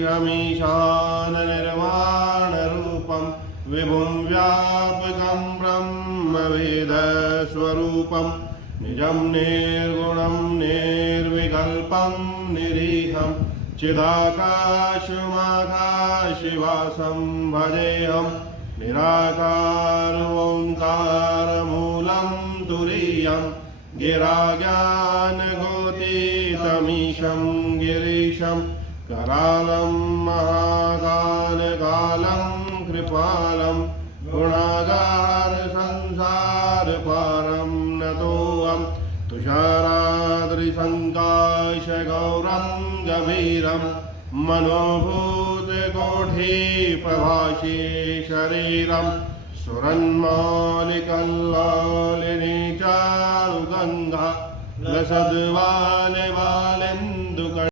ईशमीशाननिर्वाणरूपं विभुं व्यापकं ब्रह्मवेदस्वरूपं निजं निर्गुणं निर्विकल्पं निरीहं चिदाकाशमाकाशवासं भजेऽहं निराकारोऽङ्कारमूलं तुरीयं गिराज्ञानगोतीतमीशं गिरीशं करालं महाकालकालं कृपालं गुणागारसंसारपारं नतोऽहं तुषाराद्रिसङ्काशगौरं गभीरं मनोभूतकोटिप्रभाषे शरीरं सुरन्मौलिकल्लोलिनी चारुगङ्गा लसद्वालवालेन्दुक